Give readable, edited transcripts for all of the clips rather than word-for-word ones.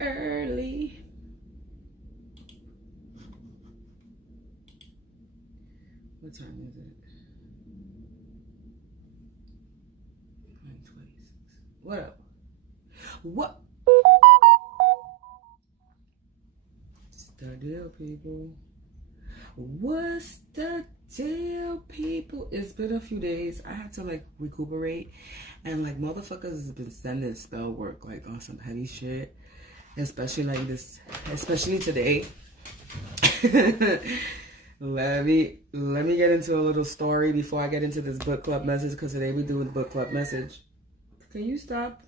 early. What time is it? 9:26. What up? What? What's the deal, people? What's the deal, people? It's been a few days. I had to like recuperate, and like motherfuckers has been sending spell work like on some heavy shit, especially like this, especially today. Let me get into a little story before I get into this book club message, because today we do the book club message. Can you stop?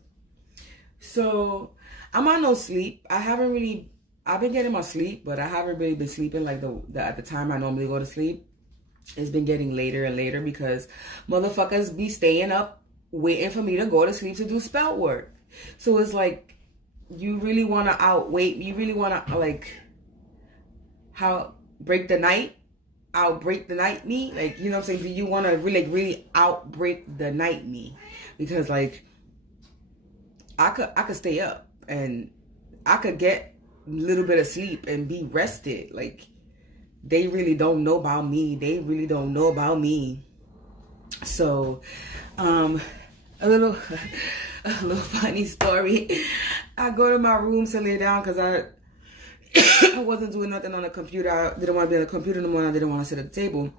So I'm on no sleep. I've been getting my sleep, but I haven't really been sleeping like at the time I normally go to sleep. It's been getting later and later because motherfuckers be staying up waiting for me to go to sleep to do spell work. So it's like, you really want to outwait, you really want to like outbreak the night me, like, you know what I'm saying? Do you want to really outbreak the night me? Because like I could stay up and I could get a little bit of sleep and be rested. Like, they really don't know about me. So a little funny story. I go to my room to lay down because I wasn't doing nothing on the computer. I didn't want to be on the computer no more. I didn't want to sit at the table.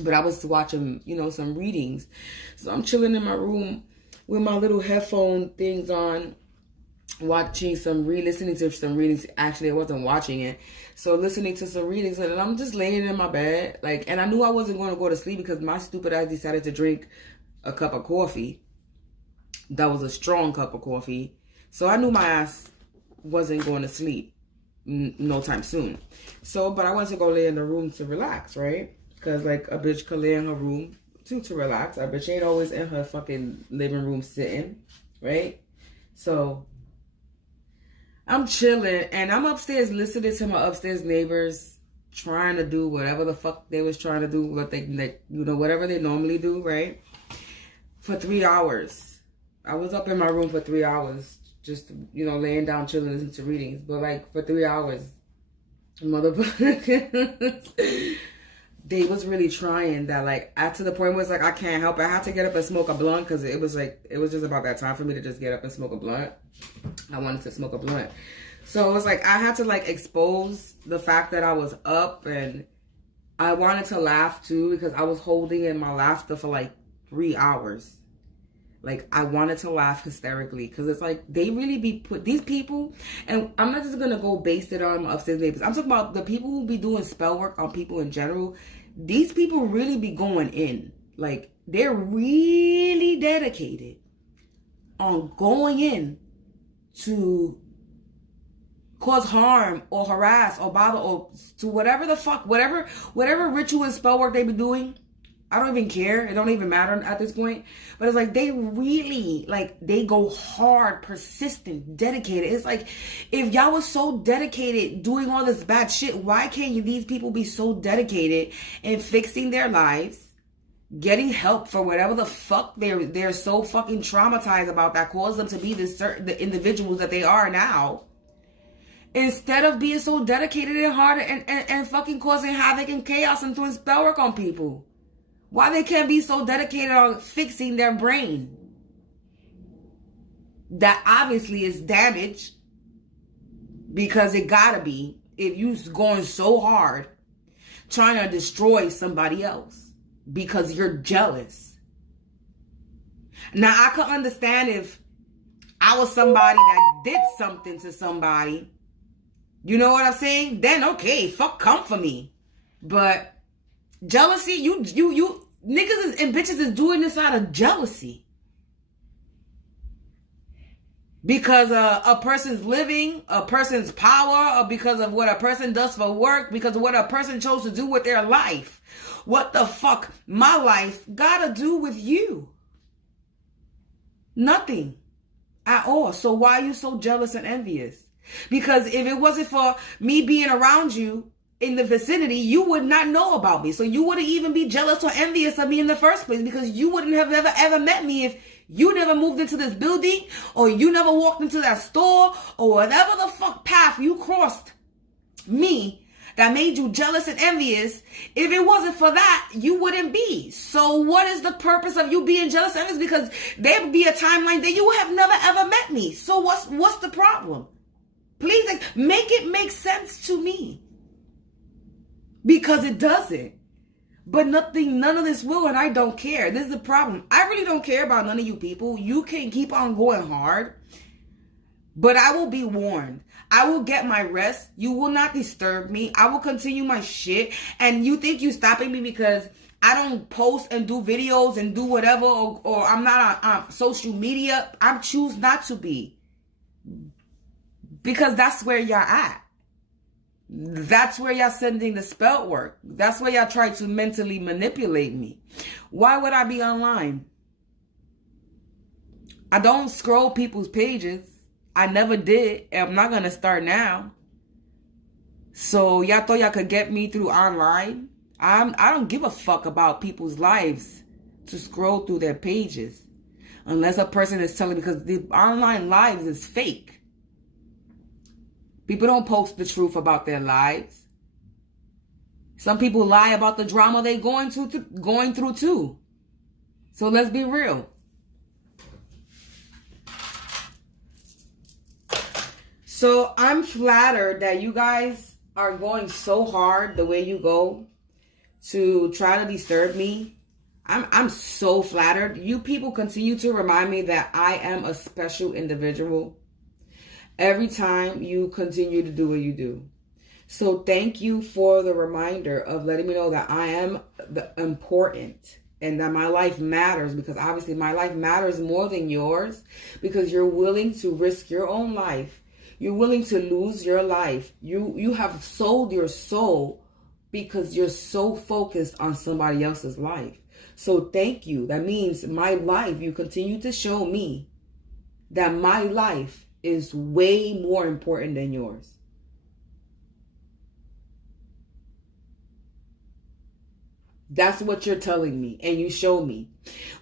But I was watching, some readings. So I'm chilling in my room with my little headphone things on, listening to some readings. Actually, I wasn't watching it. So listening to some readings, and I'm just laying in my bed. And I knew I wasn't going to go to sleep because my stupid ass decided to drink a cup of coffee. That was a strong cup of coffee. So I knew my ass wasn't going to sleep no time soon. So, but I wanted to go lay in the room to relax, right? Because like a bitch could lay in her room to relax. A bitch ain't always in her fucking living room sitting, right? So I'm chilling and I'm upstairs listening to my upstairs neighbors trying to do whatever the fuck they was trying to do, what they like, whatever they normally do, right? For 3 hours. I was up in my room for 3 hours, just, laying down, chilling, listening to readings. But like for 3 hours, motherfucker, they was really trying that. Like, to the point where it's like, I can't help it. I had to get up and smoke a blunt because it was just about that time for me to just get up and smoke a blunt. I wanted to smoke a blunt. So it was like, I had to like expose the fact that I was up, and I wanted to laugh too because I was holding in my laughter for like 3 hours. Like, I wanted to laugh hysterically because it's like, they really be these people, and I'm not just going to go base it on my upstairs neighbors. I'm talking about the people who be doing spell work on people in general. These people really be going in. Like, they're really dedicated on going in to cause harm or harass or bother or to whatever the fuck, whatever ritual and spell work they be doing. I don't even care. It don't even matter at this point. But it's like, they really, like, they go hard, persistent, dedicated. It's like, if y'all was so dedicated doing all this bad shit, why can't these people be so dedicated in fixing their lives, getting help for whatever the fuck they're so fucking traumatized about that caused them to be the individuals that they are now, instead of being so dedicated and hard and fucking causing havoc and chaos and doing spell work on people? Why they can't be so dedicated on fixing their brain that obviously is damaged, because it gotta be if you going so hard trying to destroy somebody else because you're jealous. Now, I could understand if I was somebody that did something to somebody, you know what I'm saying? Then okay, fuck, come for me. But jealousy, you niggas and bitches is doing this out of jealousy. Because a person's living, a person's power, or because of what a person does for work, because of what a person chose to do with their life. What the fuck my life gotta do with you? Nothing at all. So why are you so jealous and envious? Because if it wasn't for me being around you, in the vicinity, you would not know about me. So you wouldn't even be jealous or envious of me in the first place, because you wouldn't have ever met me if you never moved into this building, or you never walked into that store, or whatever the fuck path you crossed me that made you jealous and envious, if it wasn't for that, you wouldn't be. So what is the purpose of you being jealous and envious? Because there would be a timeline that you have never ever met me. So what's the problem? Please make it make sense to me. Because it doesn't. But none of this will, and I don't care. This is the problem. I really don't care about none of you people. You can keep on going hard, but I will be warned. I will get my rest. You will not disturb me. I will continue my shit. And you think you stopping me because I don't post and do videos and do whatever, or I'm not on social media. I choose not to be. Because that's where y'all at. That's where y'all sending the spell work. That's where y'all try to mentally manipulate me. Why would I be online? I don't scroll people's pages. I never did. And I'm not going to start now. So y'all thought y'all could get me through online? I don't give a fuck about people's lives to scroll through their pages. Unless a person is telling me, because the online lives is fake. People don't post the truth about their lives. Some people lie about the drama they're going through too. So let's be real. So I'm flattered that you guys are going so hard the way you go to try to disturb me. I'm so flattered. You people continue to remind me that I am a special individual. Every time you continue to do what you do. So thank you for the reminder of letting me know that I am important and that my life matters, because obviously my life matters more than yours, because you're willing to risk your own life. You're willing to lose your life. You have sold your soul because you're so focused on somebody else's life. So thank you. That means my life, you continue to show me that my life is way more important than yours. That's what you're telling me, and you show me.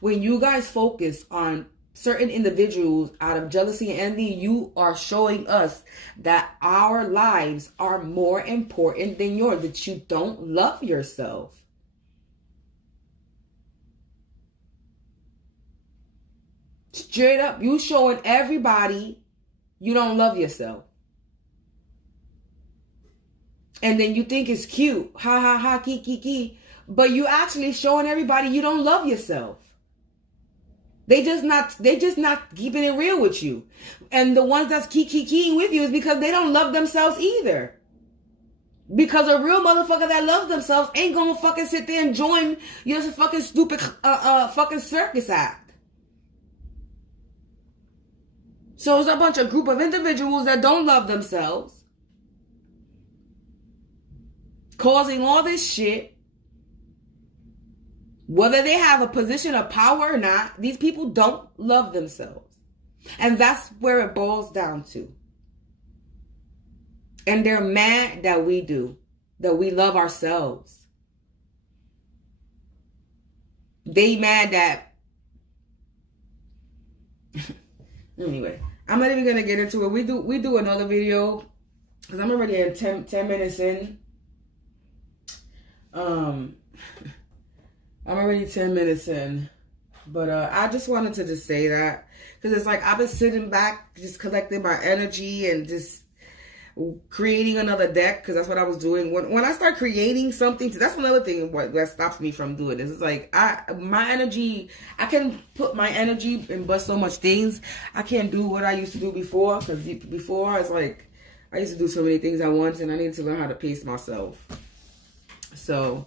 When you guys focus on certain individuals out of jealousy and envy, you are showing us that our lives are more important than yours, that you don't love yourself. Straight up, you showing everybody you don't love yourself. And then you think it's cute. Ha ha ha, ki. But you actually showing everybody you don't love yourself. They just not keeping it real with you. And the ones that's keying with you is because they don't love themselves either. Because a real motherfucker that loves themselves ain't gonna fucking sit there and join your fucking stupid fucking circus act. So it's a bunch of group of individuals that don't love themselves, causing all this shit. Whether they have a position of power or not, these people don't love themselves. And that's where it boils down to. And they're mad that we do, that we love ourselves. They mad that... Anyway, I'm not even going to get into it. We do another video, because I'm already in 10 minutes in. I'm already 10 minutes in. But I just wanted to just say that, because it's like I've been sitting back, just collecting my energy and just creating another deck, because that's what I was doing. When I start creating something, that's another thing that stops me from doing this. It's like my energy, I can put my energy and bust so much things. I can't do what I used to do before, because before it's like I used to do so many things at once, and I need to learn how to pace myself. So,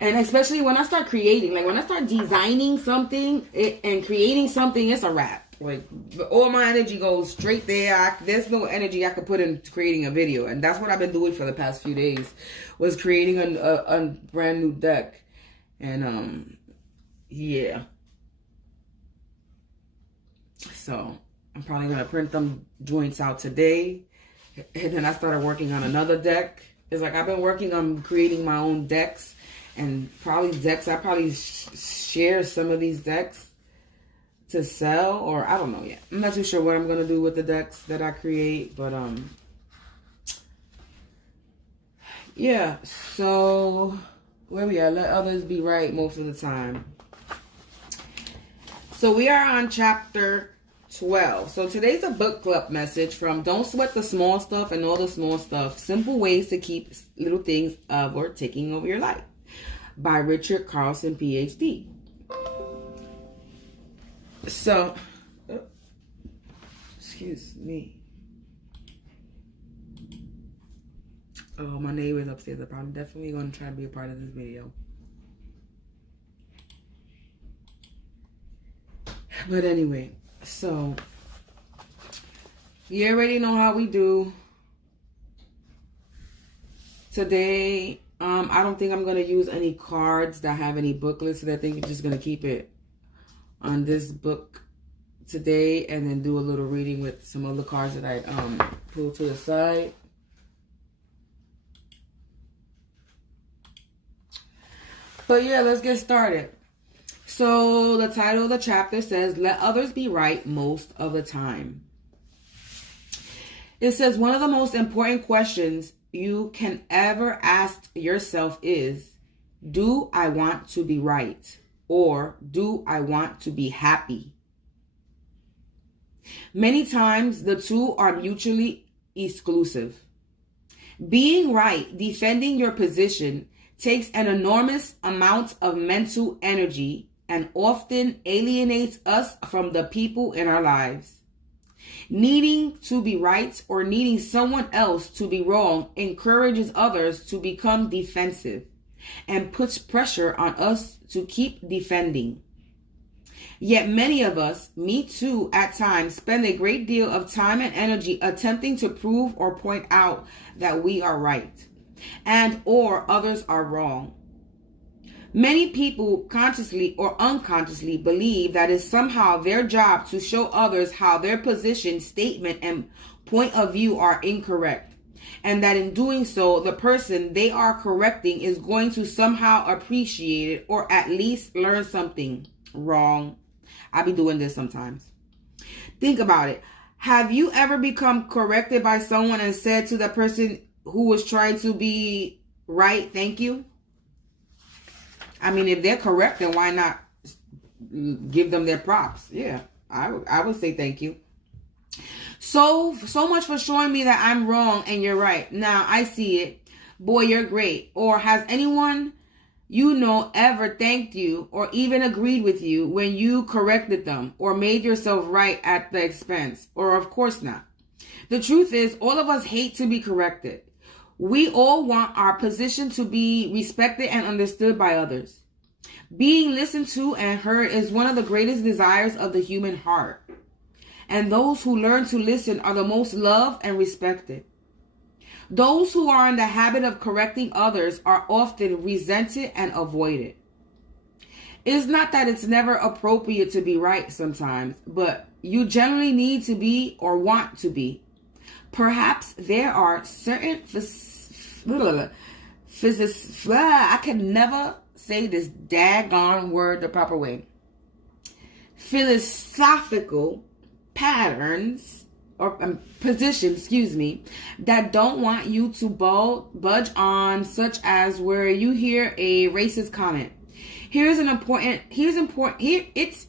and especially when I start creating, like when I start designing something and creating something, it's a wrap. Like, all my energy goes straight there. There's no energy I could put into creating a video. And that's what I've been doing for the past few days, was creating a brand new deck. And, yeah. So, I'm probably going to print them joints out today. And then I started working on another deck. It's like I've been working on creating my own decks. And probably decks, I probably share some of these decks to sell, or I don't know yet. I'm not too sure what I'm going to do with the decks that I create, but Yeah, so where we are, let others be right most of the time. So we are on chapter 12. So today's a book club message from Don't Sweat the Small Stuff and All the Small Stuff. Simple Ways to Keep Little Things or Taking Over Your Life by Richard Carlson, PhD. So, excuse me. Oh, my neighbor's upstairs. I'm probably definitely going to try to be a part of this video. But anyway, so you already know how we do. Today, I don't think I'm going to use any cards that have any booklets. So I think I'm just going to keep it on this book today and then do a little reading with some other cards that I pulled to the side. But yeah, let's get started. So the title of the chapter says, Let Others Be Right Most of the Time. It says, one of the most important questions you can ever ask yourself is, do I want to be right? Or do I want to be happy? Many times the two are mutually exclusive. Being right, defending your position, takes an enormous amount of mental energy and often alienates us from the people in our lives. Needing to be right or needing someone else to be wrong encourages others to become defensive and puts pressure on us to keep defending. Yet many of us, me too at times, spend a great deal of time and energy attempting to prove or point out that we are right and or others are wrong. Many people consciously or unconsciously believe that it's somehow their job to show others how their position, statement, and point of view are incorrect, and that in doing so, the person they are correcting is going to somehow appreciate it or at least learn something. Wrong. I be doing this sometimes. Think about it. Have you ever become corrected by someone and said to the person who was trying to be right, thank you? I mean, if they're correct, then why not give them their props? Yeah, I would say thank you. So much for showing me that I'm wrong and you're right. Now I see it. Boy, you're great. Or has anyone you know ever thanked you or even agreed with you when you corrected them or made yourself right at the expense? Or of course not. The truth is, all of us hate to be corrected. We all want our position to be respected and understood by others. Being listened to and heard is one of the greatest desires of the human heart. And those who learn to listen are the most loved and respected. Those who are in the habit of correcting others are often resented and avoided. It's not that it's never appropriate to be right sometimes, but you generally need to be or want to be. Perhaps there are certain I can never say this daggone word the proper way. Philosophical patterns or positions, that don't want you to budge on, such as where you hear a racist comment. It's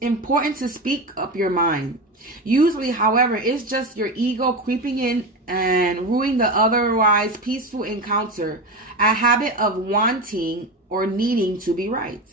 important to speak up your mind. Usually, however, it's just your ego creeping in and ruining the otherwise peaceful encounter, a habit of wanting or needing to be right.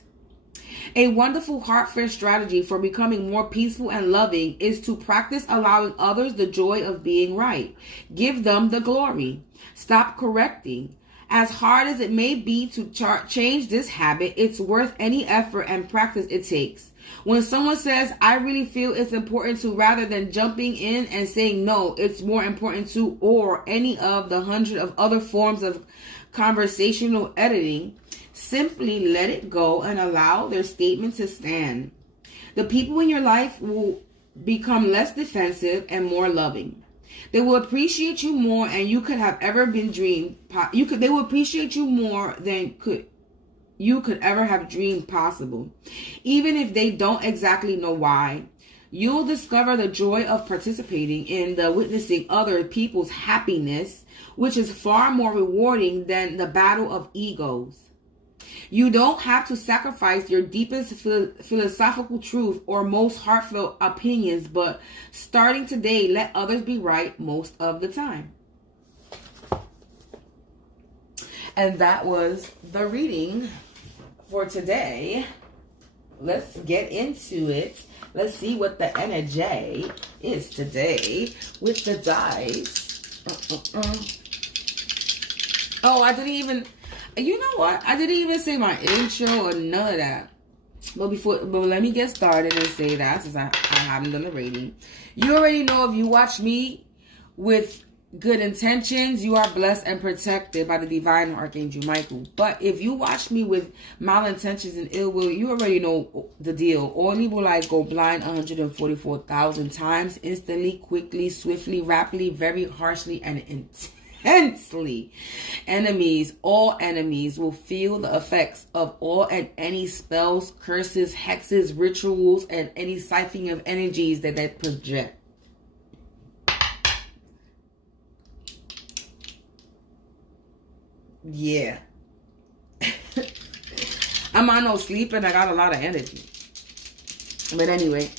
A wonderful heartfelt strategy for becoming more peaceful and loving is to practice allowing others the joy of being right. Give them the glory. Stop correcting. As hard as it may be to change this habit, it's worth any effort and practice it takes. When someone says, I really feel it's important to, rather than jumping in and saying, no, it's more important to, or any of the 100 of other forms of conversational editing, simply let it go and allow their statement to stand. The people in your life will become less defensive and more loving. They will appreciate you more and you could have ever been dreamed. They will appreciate you more than you could ever have dreamed possible. Even if they don't exactly know why. You'll discover the joy of participating in the witnessing other people's happiness, which is far more rewarding than the battle of egos. You don't have to sacrifice your deepest philosophical truth or most heartfelt opinions, but starting today, let others be right most of the time. And that was the reading for today. Let's get into it. Let's see what the energy is today with the dice. Oh, I didn't even... You know what? I didn't even say my intro or none of that. But let me get started and say that, since I haven't done the reading. You already know, if you watch me with good intentions, you are blessed and protected by the divine Archangel Michael. But if you watch me with malintentions and ill will, you already know the deal. All evil eyes go blind 144,000 times, instantly, quickly, swiftly, rapidly, very harshly, and intensely. All enemies will feel the effects of all and any spells, curses, hexes, rituals, and any siphoning of energies that they project. Yeah. I'm on no sleep and I got a lot of energy. But anyway,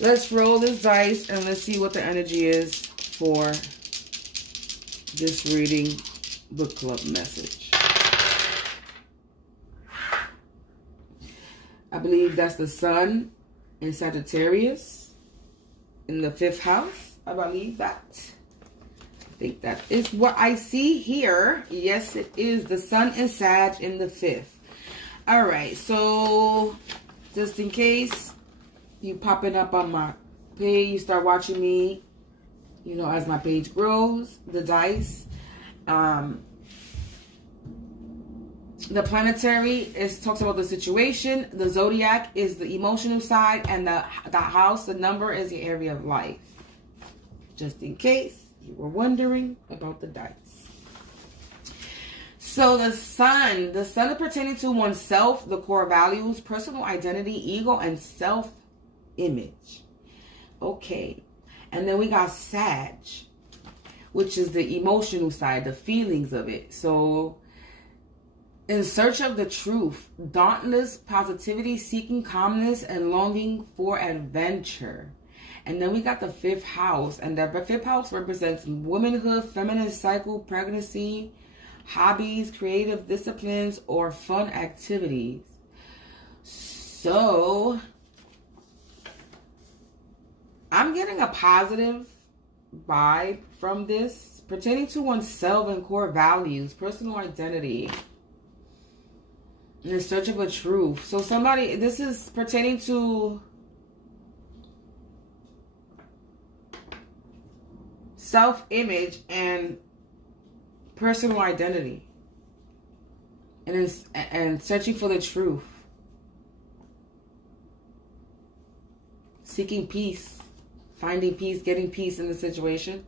let's roll this dice and let's see what the energy is for this reading book club message. I believe that's the sun in Sagittarius in the 5th house. I believe that. I think that is what I see here. Yes, it is the sun in Sag in the 5th. All right, so just in case you popping up on my page, you start watching me, you know, as my page grows, the dice. The planetary talks about the situation. The zodiac is the emotional side, and the house, the number, is the area of life. Just in case you were wondering about the dice. So the sun is pertaining to oneself, the core values, personal identity, ego, and self-image. Okay. And then we got Sag, which is the emotional side, the feelings of it. So, in search of the truth, dauntless positivity, seeking calmness, and longing for adventure. And then we got the 5th house. And the 5th house represents womanhood, feminine cycle, pregnancy, hobbies, creative disciplines, or fun activities. So, I'm getting a positive vibe from this, pertaining to oneself and core values, personal identity, in search of a truth. So this is pertaining to self-image and personal identity, and searching for the truth, seeking peace, finding peace, getting peace in the situation.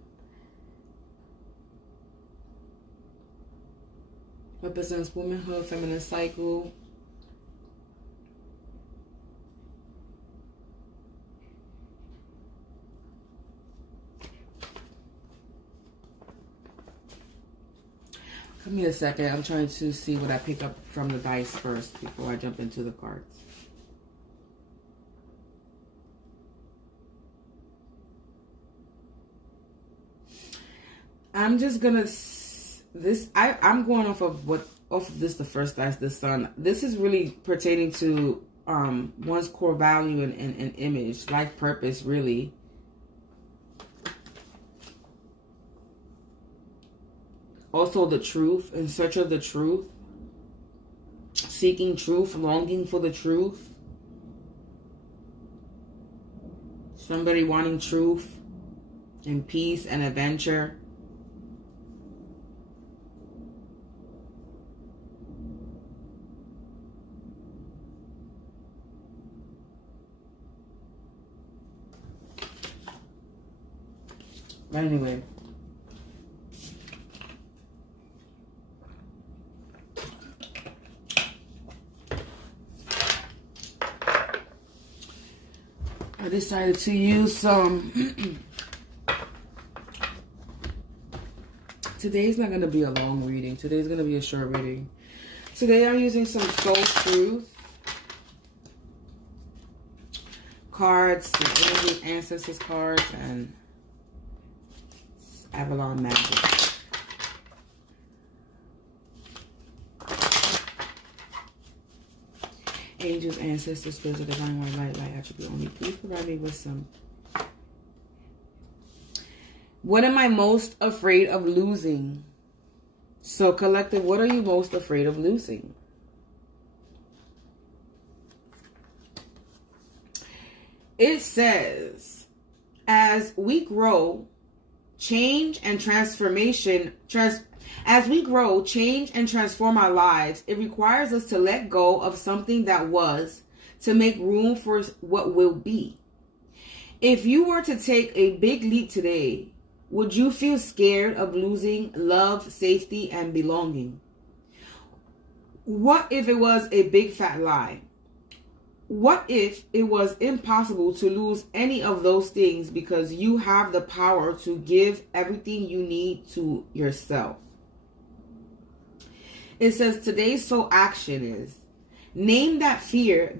Represents womanhood, feminine cycle. Give me a second. I'm trying to see what I pick up from the dice first before I jump into the cards. I'm just gonna I'm going off of the first dice, the sun. This is really pertaining to one's core value and image, life purpose, really. Also the truth, in search of the truth, seeking truth, longing for the truth. Somebody wanting truth and peace and adventure. But anyway, I decided to use some. Today's not going to be a long reading. Today's going to be a short reading. Today I'm using some Soul Truth cards, the Ancestors cards, and Avalon Magic. Angels, ancestors, spirits of divine white light attribute only. Please provide me with some. What am I most afraid of losing? So, collective, what are you most afraid of losing? It says, as we grow, change and transformation, as we grow, change and transform our lives, it requires us to let go of something that was to make room for what will be. If you were to take a big leap today, would you feel scared of losing love, safety, and belonging? What if it was a big fat lie? What if it was impossible to lose any of those things because you have the power to give everything you need to yourself? It says today's soul action is name that fear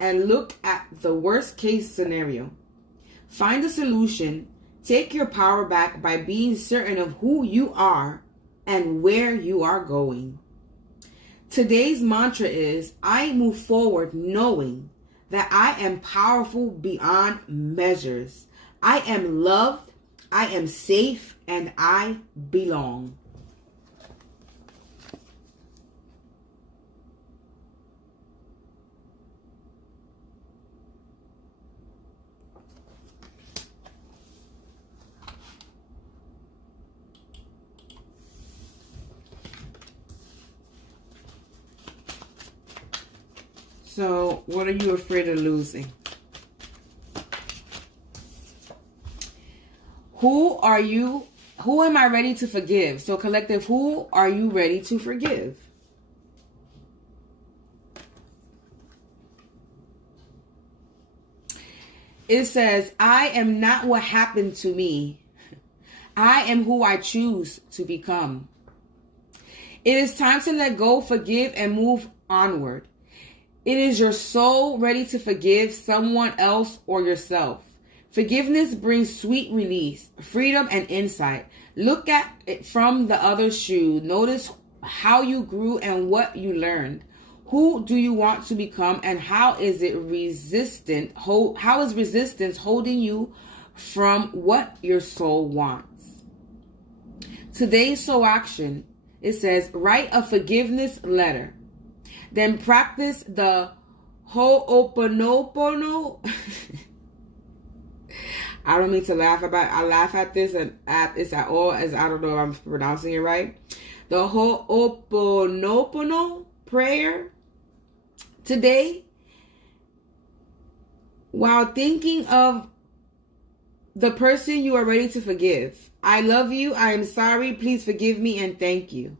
and look at the worst case scenario. Find a solution. Take your power back by being certain of who you are and where you are going. Today's mantra is I move forward knowing that I am powerful beyond measures. I am loved, I am safe, and I belong. So, what are you afraid of losing? Who am I ready to forgive? So, collective, who are you ready to forgive? It says, I am not what happened to me. I am who I choose to become. It is time to let go, forgive, and move onward. It is your soul ready to forgive someone else or yourself. Forgiveness brings sweet release, freedom, and insight. Look at it from the other shoe. Notice how you grew and what you learned. Who do you want to become, and how is resistance holding you from what your soul wants? Today's soul action, it says, write a forgiveness letter. Then practice the Ho'oponopono. I don't mean to laugh about. I laugh at this and it's at all as I don't know if I'm pronouncing it right. The Ho'oponopono prayer today, while thinking of the person you are ready to forgive. I love you. I am sorry. Please forgive me and thank you.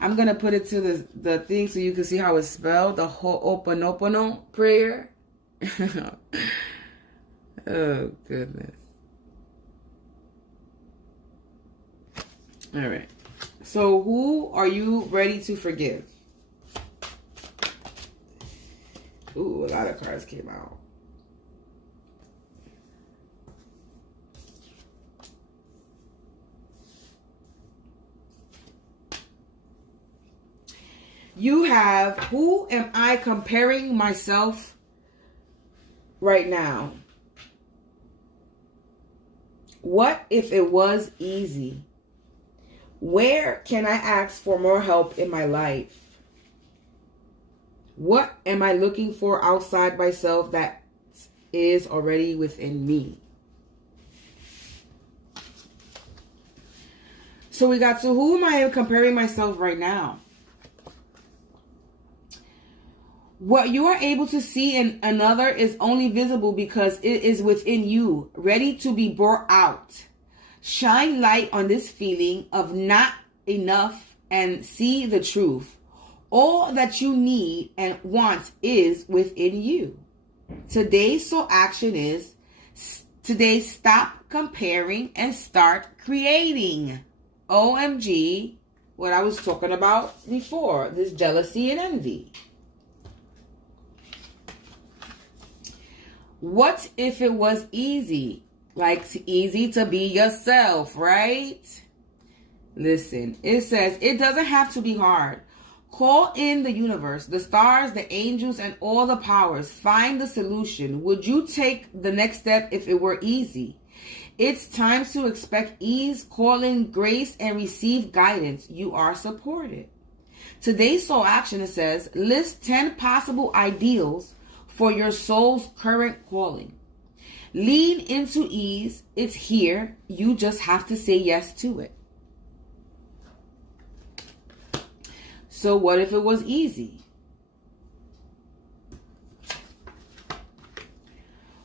I'm going to put it to the thing so you can see how it's spelled. The Ho'oponopono prayer. Oh, goodness. All right. So who are you ready to forgive? Ooh, a lot of cards came out. You have, who am I comparing myself right now? What if it was easy? Where can I ask for more help in my life? What am I looking for outside myself that is already within me? So we got to who am I comparing myself right now? What you are able to see in another is only visible because it is within you, ready to be brought out. Shine light on this feeling of not enough and see the truth. All that you need and want is within you. Today's soul action is Today, stop comparing and start creating. OMG, what I was talking about before, this jealousy and envy. What if it was easy? Like, easy to be yourself, right? Listen, it says it doesn't have to be hard. Call in the universe, the stars, the angels, and all the powers. Find the solution. Would you take the next step if it were easy? It's time to expect ease, call in grace, and receive guidance. You are supported. Today's soul action, it says, list 10 possible ideals for your soul's current calling. Lean into ease. It's here. You just have to say yes to it. So what if it was easy?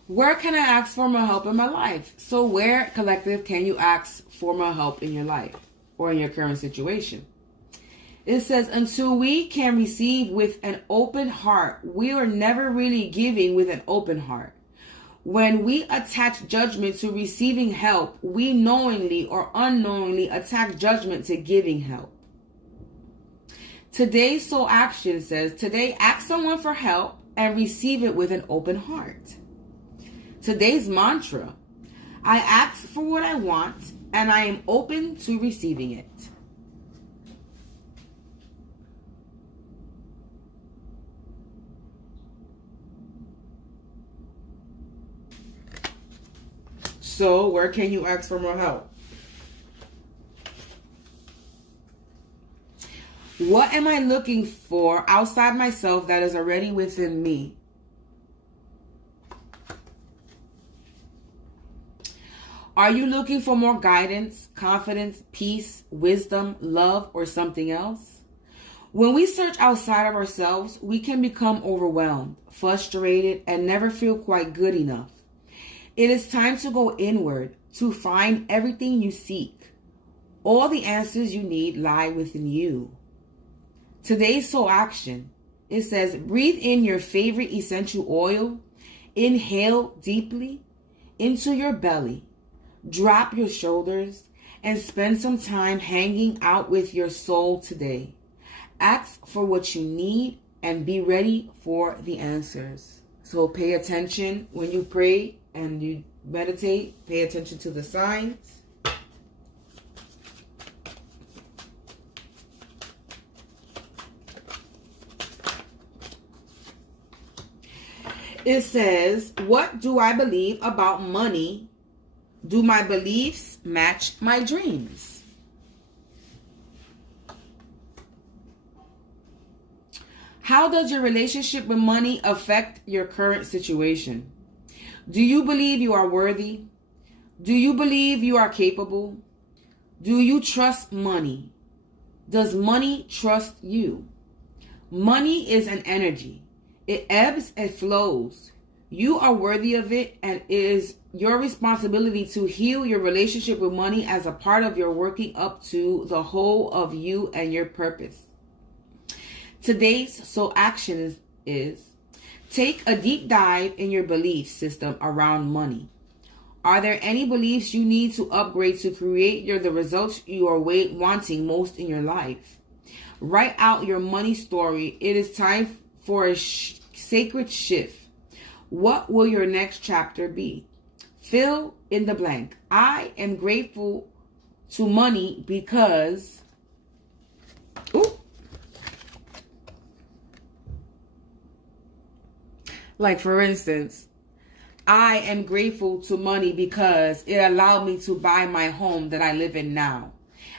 Where can I ask for more help in my life? So where, collective, can you ask for more help in your life or in your current situation? It says, until we can receive with an open heart, we are never really giving with an open heart. When we attach judgment to receiving help, we knowingly or unknowingly attach judgment to giving help. Today's soul action says, today ask someone for help and receive it with an open heart. Today's mantra, I ask for what I want and I am open to receiving it. So where can you ask for more help? What am I looking for outside myself that is already within me? Are you looking for more guidance, confidence, peace, wisdom, love, or something else? When we search outside of ourselves, we can become overwhelmed, frustrated, and never feel quite good enough. It is time to go inward to find everything you seek. All the answers you need lie within you. Today's soul action, it says, breathe in your favorite essential oil, inhale deeply into your belly, drop your shoulders, and spend some time hanging out with your soul today. Ask for what you need and be ready for the answers. So pay attention when you pray and you meditate. Pay attention to the signs. It says, what do I believe about money? Do my beliefs match my dreams? How does your relationship with money affect your current situation? Do you believe you are worthy? Do you believe you are capable? Do you trust money? Does money trust you? Money is an energy. It ebbs and flows. You are worthy of it, and it is your responsibility to heal your relationship with money as a part of your working up to the whole of you and your purpose. Today's soul action is take a deep dive in your belief system around money. Are there any beliefs you need to upgrade to create the results you are wanting most in your life? Write out your money story. It is time for a sacred shift. What will your next chapter be? Fill in the blank. I am grateful to money because... Like, for instance, I am grateful to money because it allowed me to buy my home that I live in now.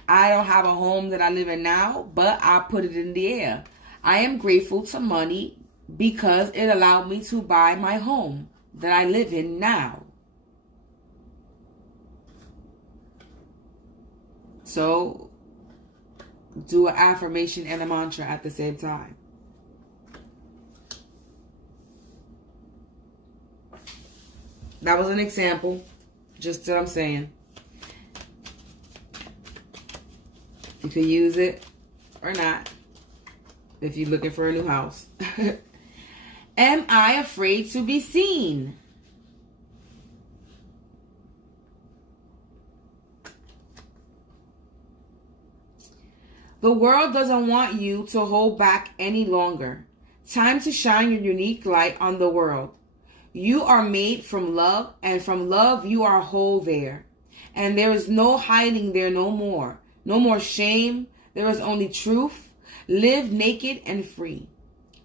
I don't have a home that I live in now, but I put it in the air. I am grateful to money because it allowed me to buy my home that I live in now. So, do an affirmation and a mantra at the same time. That was an example, just what I'm saying. You can use it or not if you're looking for a new house. Am I afraid to be seen? The world doesn't want you to hold back any longer. Time to shine your unique light on the world. You are made from love, and from love you are whole there. And there is no hiding there no more. No more shame. There is only truth. Live naked and free.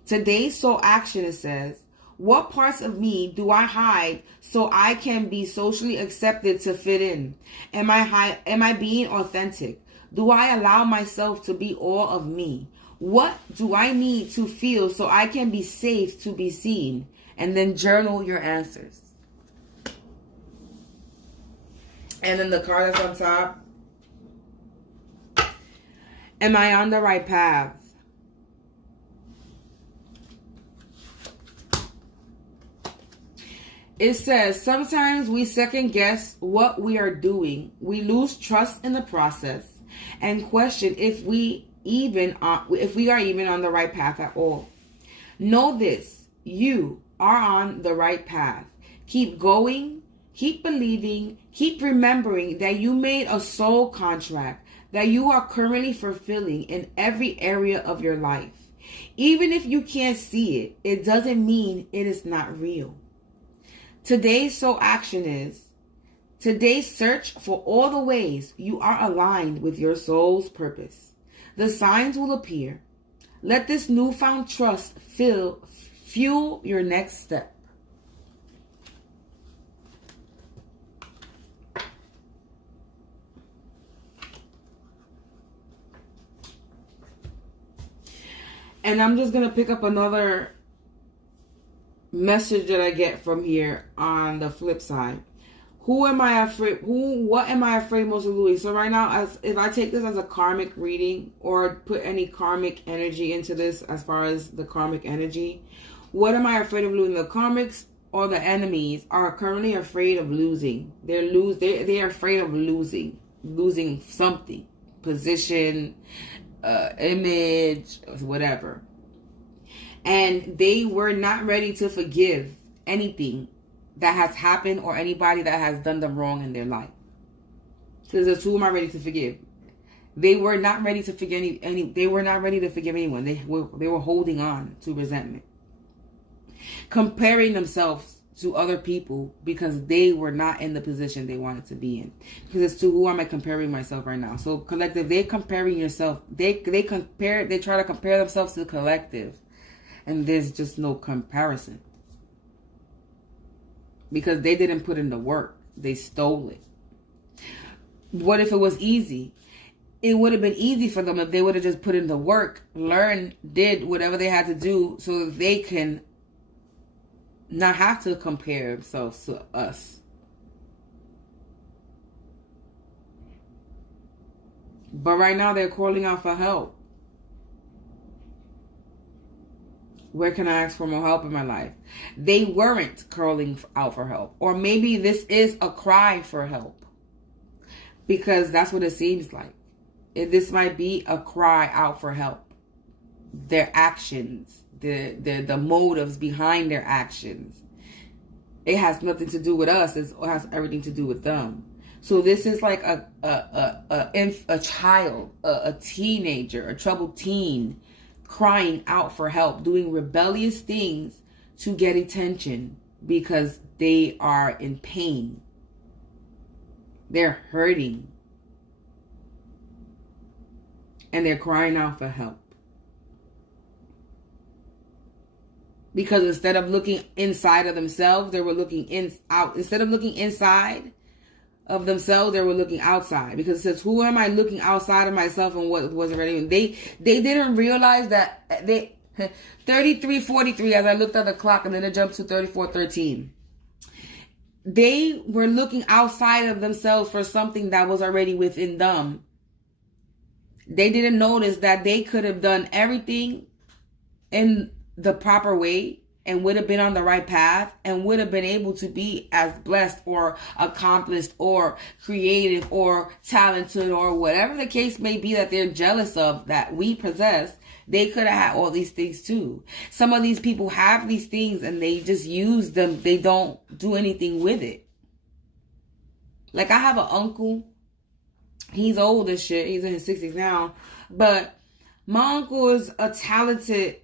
Today's soul action, it says, what parts of me do I hide so I can be socially accepted to fit in? Am I being authentic? Do I allow myself to be all of me? What do I need to feel so I can be safe to be seen? And then journal your answers. And then the card that's on top. Am I on the right path? It says, sometimes we second guess what we are doing. We lose trust in the process and question if we are even on the right path at all. Know this, you are on the right path. Keep going, keep believing, keep remembering that you made a soul contract that you are currently fulfilling in every area of your life. Even if you can't see it, it doesn't mean it is not real. Today's soul action is, today's search for all the ways you are aligned with your soul's purpose. The signs will appear. Let this newfound trust fuel your next step. And I'm just going to pick up another message that I get from here on the flip side. What am I afraid most of losing? So right now, if I take this as a karmic reading or put any karmic energy into this as far as the karmic energy, what am I afraid of losing? The karmics or the enemies are currently afraid of losing. They're afraid of losing something, position, image, whatever. And they were not ready to forgive anything that has happened or anybody that has done them wrong in their life. Because who am I ready to forgive? They were not ready to forgive they were not ready to forgive anyone. They were holding on to resentment. Comparing themselves to other people because they were not in the position they wanted to be in. Because it's to who am I comparing myself right now? So collective, they're comparing yourself. They try to compare themselves to the collective. And there's just no comparison. Because they didn't put in the work. They stole it. What if it was easy? It would have been easy for them if they would have just put in the work, learned, did whatever they had to do so that they can not have to compare themselves to us. But right now they're calling out for help. Where can I ask for more help in my life? They weren't calling out for help. Or maybe this is a cry for help. Because that's what it seems like. This might be a cry out for help. Their actions, the motives behind their actions. It has nothing to do with us. It has everything to do with them. So this is like a child, a teenager, a troubled teen, crying out for help, doing rebellious things to get attention because they are in pain. They're hurting. And they're crying out for help. Because instead of looking inside of themselves, they were looking out. Instead of looking inside of themselves, they were looking outside. Because it says, who am I looking outside of myself and what wasn't ready? They didn't realize that 33:43 as I looked at the clock, and then it jumped to 34:13. They were looking outside of themselves for something that was already within them. They didn't notice that they could have done everything in the proper way and would have been on the right path and would have been able to be as blessed or accomplished or creative or talented or whatever the case may be that they're jealous of that we possess. They could have had all these things too. Some of these people have these things and they just use them. They don't do anything with it. Like I have an uncle He's old as shit. He's in his 60s now. But my uncle is a talented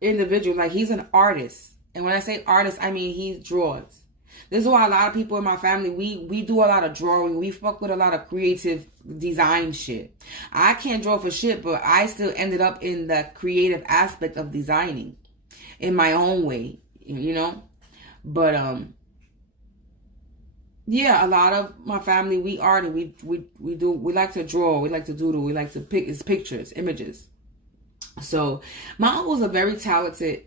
individual. Like, he's an artist. And when I say artist, I mean he draws. This is why a lot of people in my family, we do a lot of drawing. We fuck with a lot of creative design shit. I can't draw for shit, but I still ended up in the creative aspect of designing in my own way, you know? But, yeah, a lot of my family, we art, we like to draw, we like to doodle, we like to pick his pictures, images. So my uncle's a very talented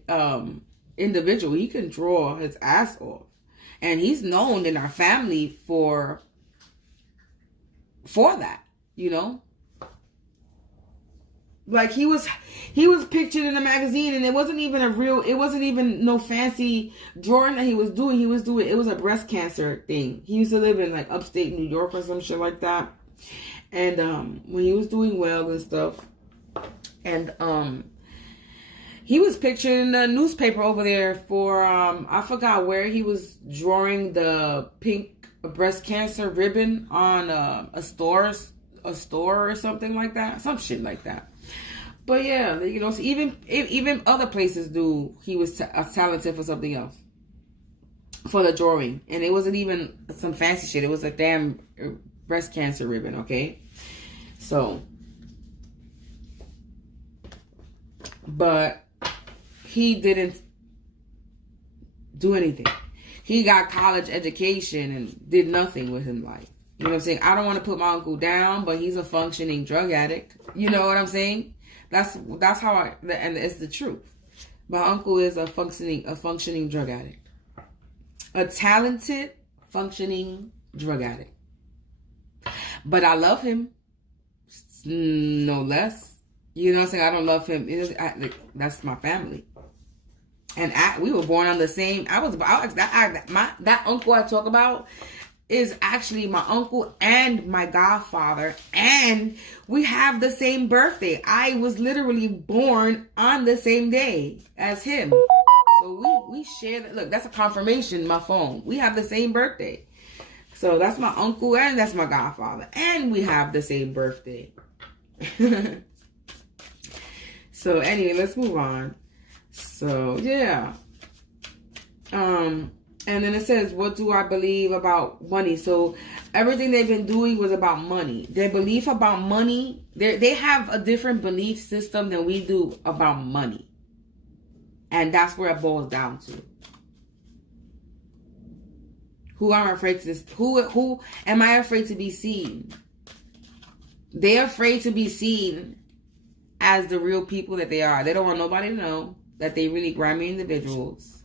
individual. He can draw his ass off, and he's known in our family for that, you know. Like, he was pictured in a magazine, and it wasn't even no fancy drawing that he was doing. It was a breast cancer thing. He used to live in like upstate New York or some shit like that. And when he was doing well and stuff, and he was pictured in the newspaper over there for I forgot where he was drawing the pink breast cancer ribbon on a store or something like that, some shit like that. But yeah, you know, so even other places do. He was talented for something else, for the drawing, and it wasn't even some fancy shit. It was a damn breast cancer ribbon. Okay, so, but he didn't do anything. He got college education and did nothing with his life. You know what I'm saying? I don't want to put my uncle down, but he's a functioning drug addict. You know what I'm saying? That's how and it's the truth. My uncle is a functioning drug addict. A talented, functioning drug addict. But I love him. No less. You know what I'm saying? I don't love him. That's my family. And we were born on the same. That uncle I talk about is actually my uncle and my godfather, and we have the same birthday. I was literally born on the same day as him. So we share that. Look, that's a confirmation, my phone. We have the same birthday. So that's my uncle and that's my godfather, and we have the same birthday. So anyway, let's move on. So yeah. And then it says, what do I believe about money? So everything they've been doing was about money. Their belief about money, they have a different belief system than we do about money. And that's where it boils down to. Who am I afraid to who am I afraid to be seen? They're afraid to be seen as the real people that they are. They don't want nobody to know that they really grimy individuals.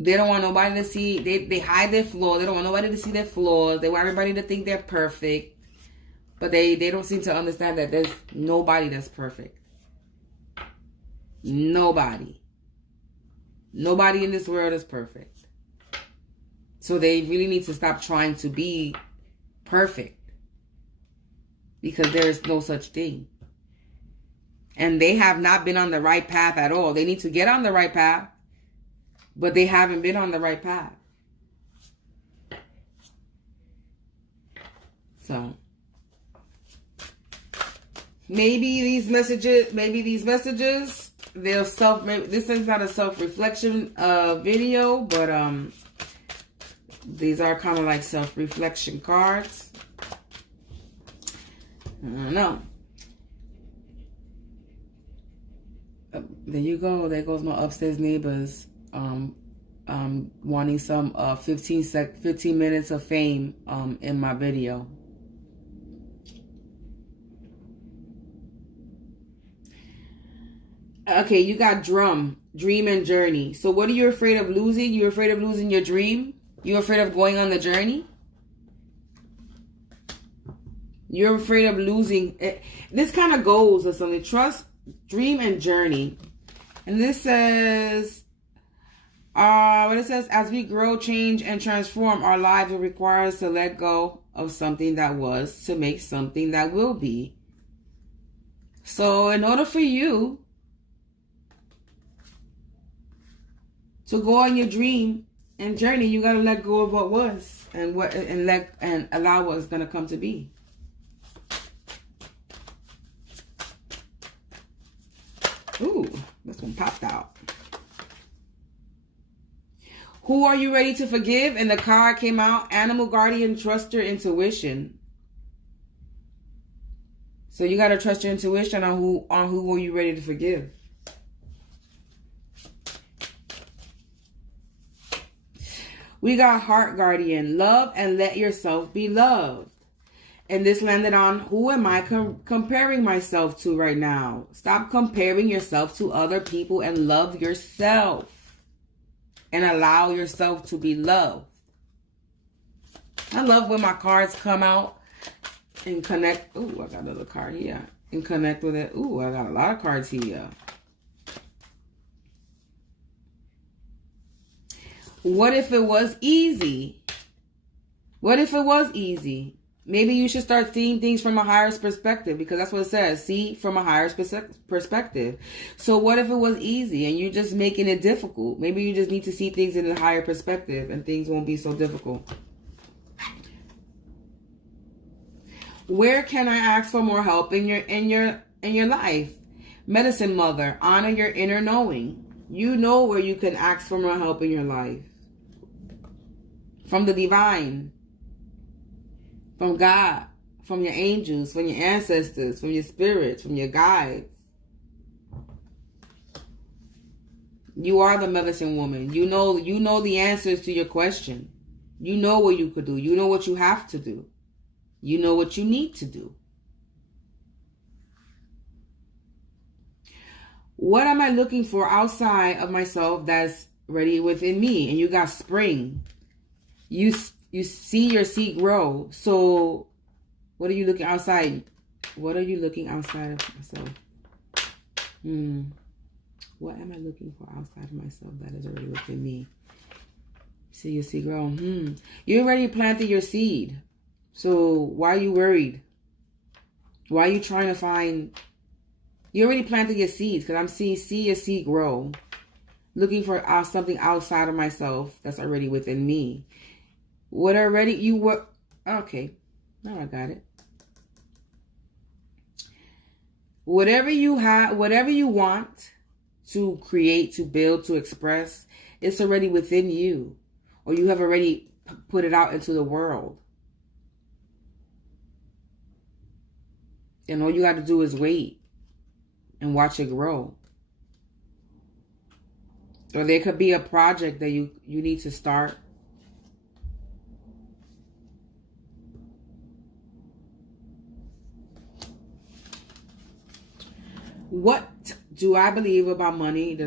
They don't want nobody to see. They hide their flaws. They don't want nobody to see their flaws. They want everybody to think they're perfect. But they don't seem to understand that there's nobody that's perfect. Nobody. Nobody in this world is perfect. So they really need to stop trying to be perfect. Because there is no such thing. And they have not been on the right path at all. They need to get on the right path. But they haven't been on the right path. So maybe these messages, they'll this is not a self-reflection video, but these are kind of like self-reflection cards. I don't know. There you go. There goes my upstairs neighbors. Wanting some 15 minutes of fame in my video. Okay, you got dream and journey. So what are you afraid of losing? You're afraid of losing your dream? You're afraid of going on the journey? You're afraid of losing it. This kind of goes or something. Trust, dream, and journey. And this says, as we grow, change, and transform, our lives will require us to let go of something that was to make something that will be. So in order for you to go on your dream and journey, you got to let go of what was. and allow what's going to come to be. Ooh, this one popped out. Who are you ready to forgive? And the card came out, Animal Guardian, trust your intuition. So you got to trust your intuition on who are you ready to forgive. We got Heart Guardian, love and let yourself be loved. And this landed on, who am I comparing myself to right now? Stop comparing yourself to other people and love yourself. And allow yourself to be loved. I love when my cards come out and connect. Ooh, I got another card here. And connect with it. Ooh, I got a lot of cards here. What if it was easy? What if it was easy? Maybe you should start seeing things from a higher perspective, because that's what it says. See from a higher perspective. So what if it was easy and you're just making it difficult? Maybe you just need to see things in a higher perspective and things won't be so difficult. Where can I ask for more help in your life? Medicine Mother, honor your inner knowing. You know where you can ask for more help in your life. From the divine. From God, from your angels, from your ancestors, from your spirits, from your guides. You are the medicine woman. You know the answers to your question. You know what you could do. You know what you have to do. You know what you need to do. What am I looking for outside of myself that's ready within me? And you got spring. You see your seed grow. So what are you looking outside? What are you looking outside of myself? What am I looking for outside of myself that is already within me? See your seed grow. You already planted your seed. So why are you worried? Why are you trying to find... You already planted your seeds, because I'm seeing your seed grow. Looking for something outside of myself that's already within me. What already you were... Okay. Now I got it. Whatever you have, whatever you want to create, to build, to express, it's already within you. Or you have already put it out into the world. And all you got to do is wait and watch it grow. Or there could be a project that you need to start. What do I believe about money?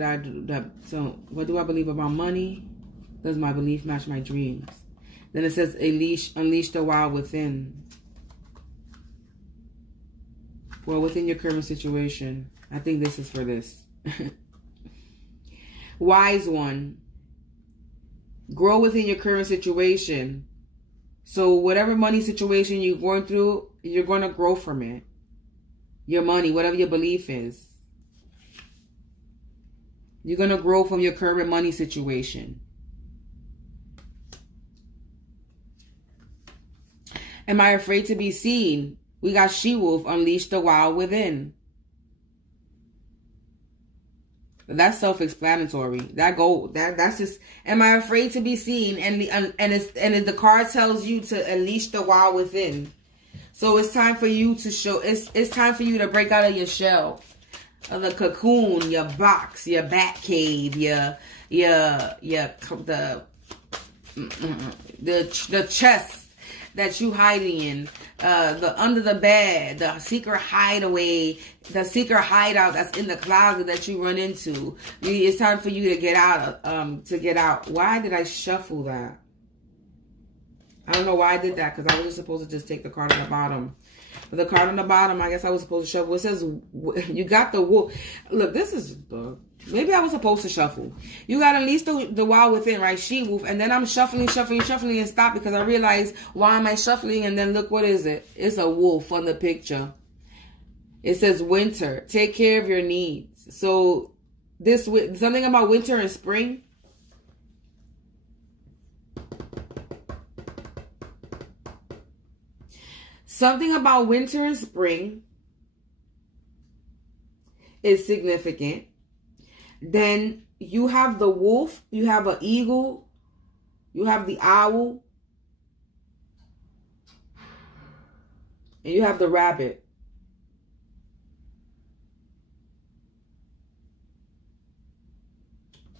So what do I believe about money? Does my belief match my dreams? Then it says, unleash the wild within. Well, within your current situation. I think this is for this. Wise one. Grow within your current situation. So whatever money situation you're going through, you're going to grow from it. Your money, whatever your belief is. You're going to grow from your current money situation. Am I afraid to be seen? We got She-Wolf, unleash the wild within. That's self-explanatory. That's just, am I afraid to be seen? And the card tells you to unleash the wild within. So it's time for you to show, it's time for you to break out of your shell. Of the cocoon, your box, your bat cave, the chest that you hiding in, the under the bed, the secret hideaway, the secret hideout that's in the closet that you run into. It's time for you to get out. Why did I shuffle that? I don't know why I did that, because I was just supposed to just take the card on the bottom. But the card on the bottom, I guess I was supposed to shuffle. It says, you got the wolf. Look, this is, maybe I was supposed to shuffle. You got at least the wild within, right? She-Wolf. And then I'm shuffling and stop, because I realized, why am I shuffling? And then look, what is it? It's a wolf on the picture. It says winter. Take care of your needs. So something about winter and spring. Something about winter and spring is significant. Then you have the wolf, you have an eagle, you have the owl, and you have the rabbit.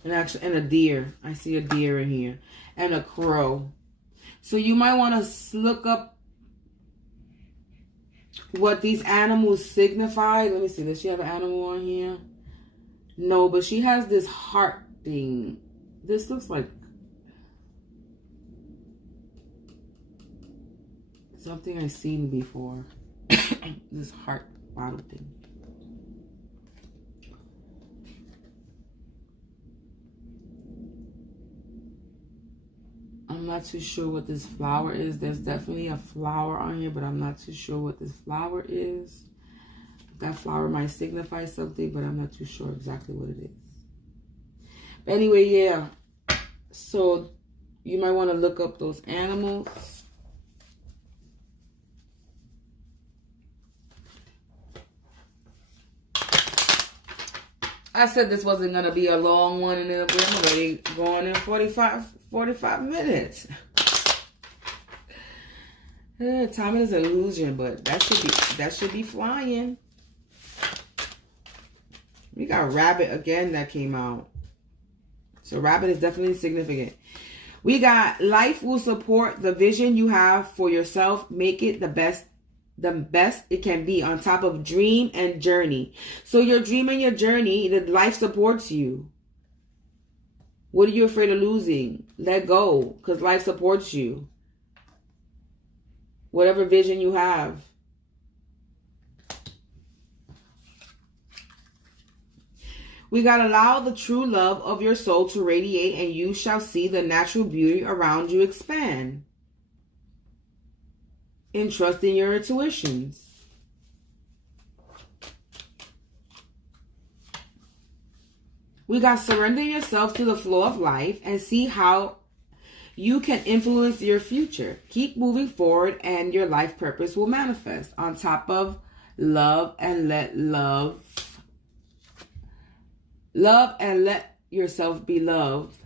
And actually, and a deer. I see a deer in here. And a crow. So you might want to look up what these animals signify. Let me see. Does she have an animal on here? No, but she has this heart thing. This looks like something I've seen before. This heart bottle thing. I'm not too sure what this flower is. There's definitely a flower on here, but I'm not too sure what this flower is. That flower might signify something, but I'm not too sure exactly what it is. But anyway, yeah. So you might want to look up those animals. I said this wasn't going to be a long one, and we're already going in 45 minutes. Time is an illusion, but that should be flying. We got rabbit again that came out. So rabbit is definitely significant. We got life will support the vision you have for yourself. Make it the best it can be, on top of dream and journey. So your dream and your journey, the life supports you. What are you afraid of losing? Let go, because life supports you. Whatever vision you have. We got allow the true love of your soul to radiate, and you shall see the natural beauty around you expand. And trust in your intuitions. We got surrender yourself to the flow of life and see how you can influence your future. Keep moving forward and your life purpose will manifest. On top of love and let love and let yourself be loved.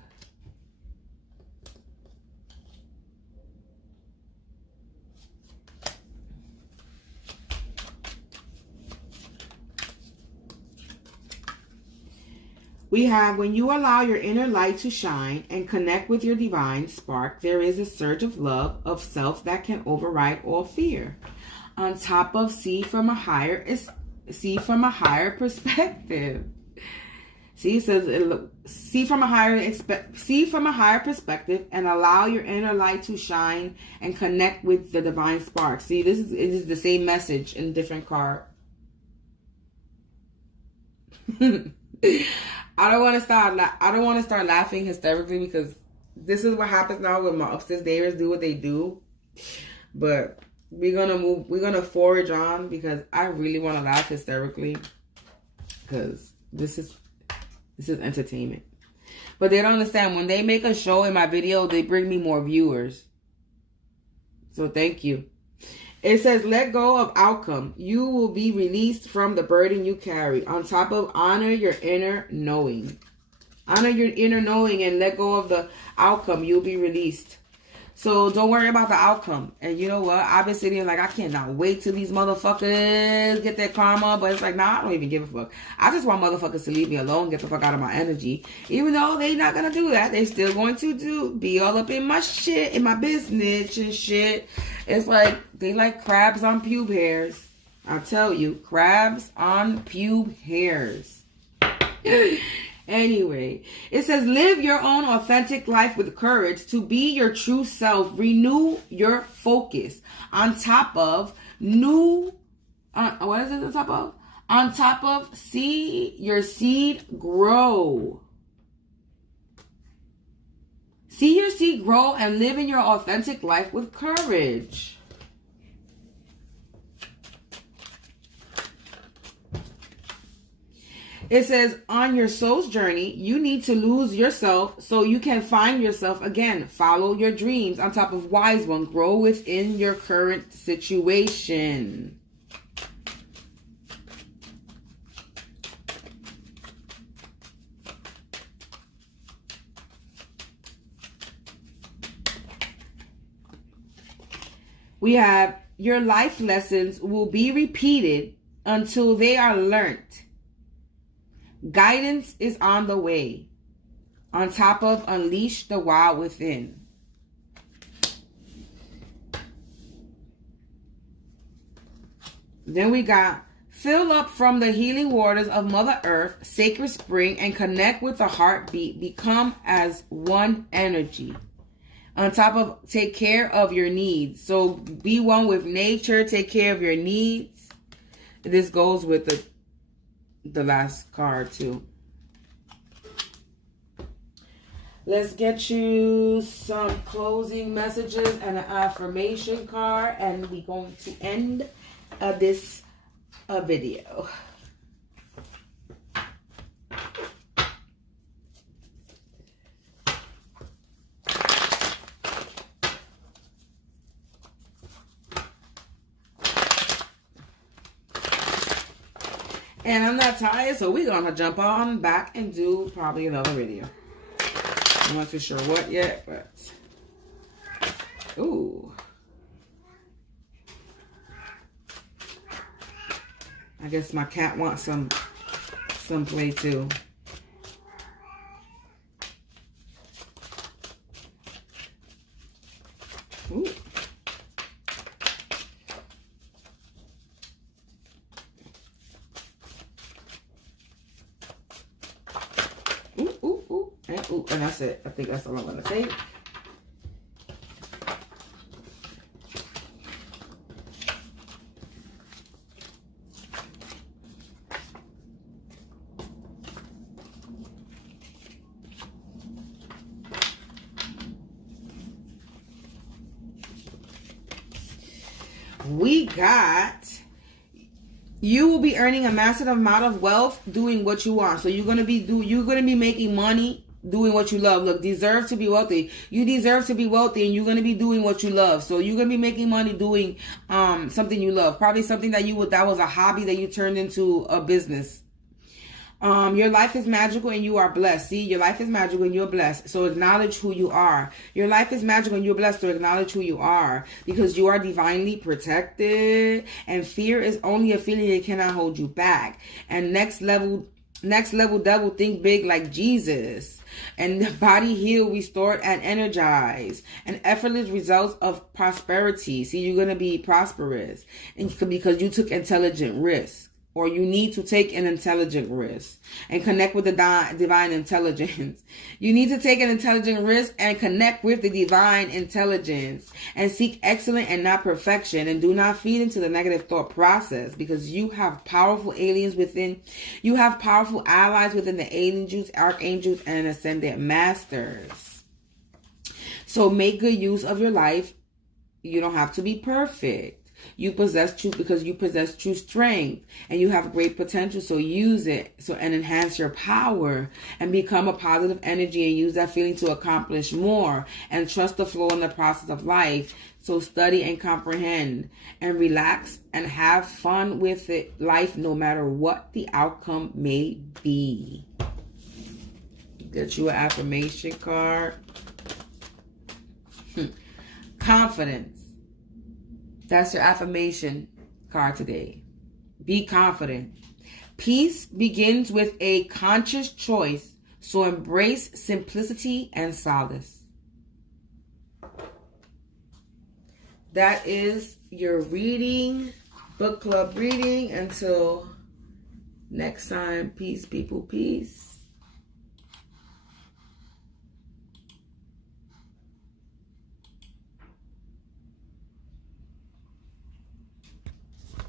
We have, when you allow your inner light to shine and connect with your divine spark, there is a surge of love of self that can override all fear. On top of see from a higher perspective. See, it says see from a higher perspective and allow your inner light to shine and connect with the divine spark. See, it is the same message in a different card. I don't want to start laughing hysterically, because this is what happens now when my upstairs neighbors do what they do. But we're gonna forage on, because I really want to laugh hysterically, because this is entertainment. But they don't understand, when they make a show in my video, they bring me more viewers. So thank you. It says, let go of outcome. You will be released from the burden you carry. On top of honor your inner knowing. Honor your inner knowing and let go of the outcome. You'll be released. So don't worry about the outcome. And you know what? I've been sitting here like, I cannot wait till these motherfuckers get their karma. But it's like, nah, I don't even give a fuck. I just want motherfuckers to leave me alone, get the fuck out of my energy. Even though they not going to do that. They still going to be all up in my shit, in my business and shit. It's like, they like crabs on pube hairs. I tell you, crabs on pube hairs. Anyway, it says, live your own authentic life with courage to be your true self. Renew your focus. On top of what is it on top of? On top of, see your seed grow. See your seed grow and live in your authentic life with courage. It says, on your soul's journey, you need to lose yourself so you can find yourself again. Follow your dreams. On top of wise one, grow within your current situation. We have, your life lessons will be repeated until they are learnt. Guidance is on the way. On top of, unleash the wild within. Then we got, fill up from the healing waters of Mother Earth, sacred spring, and connect with the heartbeat. Become as one energy. On top of, take care of your needs. So be one with nature. Take care of your needs. This goes with the last card too. Let's get you some closing messages and an affirmation card, and we're going to end this video. And I'm not tired, so we're going to jump on back and do probably another video. I'm not too sure what yet, but... Ooh. I guess my cat wants some play too. Ooh. And that's it. I think that's all I'm going to take. We got, you will be earning a massive amount of wealth doing what you want. So you're going to be making money doing what you love. Look, deserve to be wealthy. You deserve to be wealthy, and you're going to be doing what you love. So you're going to be making money doing something you love. Probably something that that was a hobby that you turned into a business. Your life is magical and you are blessed. See, your life is magical and you're blessed. So acknowledge who you are. Your life is magical and you're blessed. So acknowledge who you are, because you are divinely protected, and fear is only a feeling that cannot hold you back. And next level devil, think big like Jesus. And the body healed, restored, and energized. And effortless results of prosperity. See, you're going to be prosperous, and because you took intelligent risks. Or you need to take an intelligent risk and connect with the divine intelligence. You need to take an intelligent risk and connect with the divine intelligence, and seek excellence and not perfection, and do not feed into the negative thought process, because you have powerful aliens within. You have powerful allies within the angels, archangels, and ascended masters. So make good use of your life. You don't have to be perfect. You possess truth because you possess true strength, and you have great potential. So use it and enhance your power, and become a positive energy, and use that feeling to accomplish more, and trust the flow in the process of life. So study and comprehend, and relax and have fun with it, life, no matter what the outcome may be. Get you an affirmation card. Confidence. That's your affirmation card today. Be confident. Peace begins with a conscious choice, so embrace simplicity and solace. That is your reading, book club reading. Until next time, peace, people, peace.